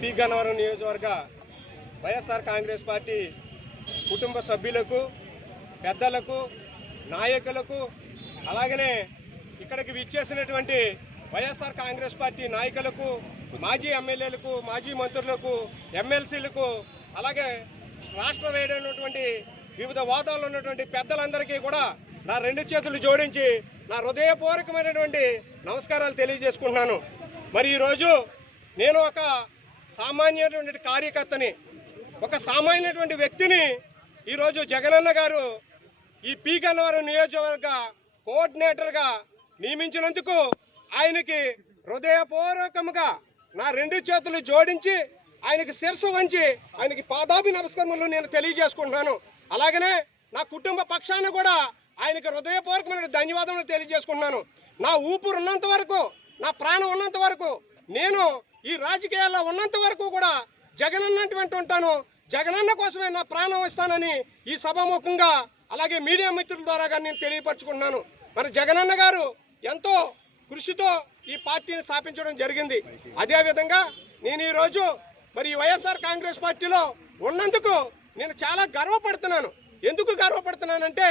P Gannavaram నియోజకవర్గ YSR Congress party కుటుంబ సభ్యులకు పెద్దలకు నాయకులకు అలాగనే ఇక్కడికి విచ్చేసినటువంటి వైఎస్ఆర్ కాంగ్రెస్ పార్టీ నాయకులకు మాజీ ఎమ్మెల్యేలకు మాజీ మంత్రులకు ఎమ్మెల్సీలకు అలాగే రాష్ట్ర వేడైనటువంటి వివిధ హోదాల్లో ఉన్నటువంటి పెద్దలందరికీ కూడా నా రెండు చేతులు జోడించి నా హృదయపూర్వకమైనటువంటి నమస్కారాలు తెలియజేసుకుంటున్నాను. మరి ఈరోజు నేను ఒక సామాన్యమైనటువంటి కార్యకర్తని ఒక సామాన్యటువంటి వ్యక్తిని ఈరోజు జగనన్న గారు ఈ పీ గన్నవరం నియోజకవర్గ కోఆర్డినేటర్గా నియమించినందుకు ఆయనకి హృదయపూర్వకముగా నా రెండు చేతులు జోడించి ఆయనకి శిరసు వంచి ఆయనకి పాదాభి నమస్కారములు నేను తెలియజేసుకుంటున్నాను. అలాగనే నా కుటుంబ పక్షాన కూడా ఆయనకి హృదయపూర్వకమైన ధన్యవాదములు తెలియజేసుకుంటున్నాను. నా ఊపిరి ఉన్నంత వరకు నా ప్రాణం ఉన్నంత వరకు నేను రాజకీయాల్లో ఉన్నంత వరకు కూడా జగనన్నటువంటి ఉంటాను. జగనన్న కోసమే నా ప్రాణం ఇస్తానని ఈ సభాముఖంగా అలాగే మీడియా మిత్రుల ద్వారా కానీ నేను తెలియపరచుకుంటున్నాను. మరి జగనన్న గారు ఎంతో కృషితో ఈ పార్టీని స్థాపించడం జరిగింది. అదేవిధంగా నేను ఈరోజు మరి వైఎస్ఆర్ కాంగ్రెస్ పార్టీలో ఉన్నందుకు నేను చాలా గర్వపడుతున్నాను. ఎందుకు గర్వపడుతున్నానంటే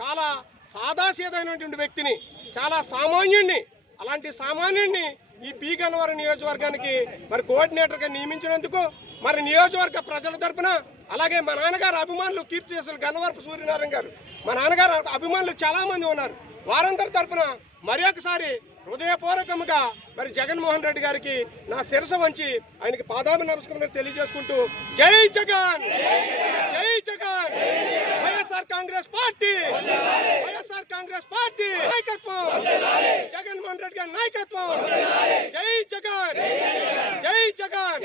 చాలా సాదాసీదైనటువంటి వ్యక్తిని చాలా సామాన్యుణ్ణి అలాంటి సామాన్యుణ్ణి ఈ పీ గన్నవరం నియోజకవర్గానికి మరి కోఆర్డినేటర్గా నియమించినందుకు మరి నియోజకవర్గ ప్రజల తరపున అలాగే మా నాన్నగారు అభిమానులు కీర్తి చేసిన గన్నవరపు సూర్యనారాయణ గారు మా నాన్నగారు అభిమానులు చాలామంది ఉన్నారు. వారందరి తరపున మరొకసారి హృదయపూర్వకంగా మరి జగన్మోహన్ రెడ్డి గారికి నా శిరస వంచి ఆయనకి పాదాభి నమస్కారం తెలియజేసుకుంటూ జై జగన్! జై జగన్! వైఎస్ఆర్ కాంగ్రెస్ పార్టీ! కాంగ్రెస్ పార్టీ నాయకత్వం జగన్మోహన్ రెడ్డి గారి నాయకత్వం జై జగన్ జై జగన్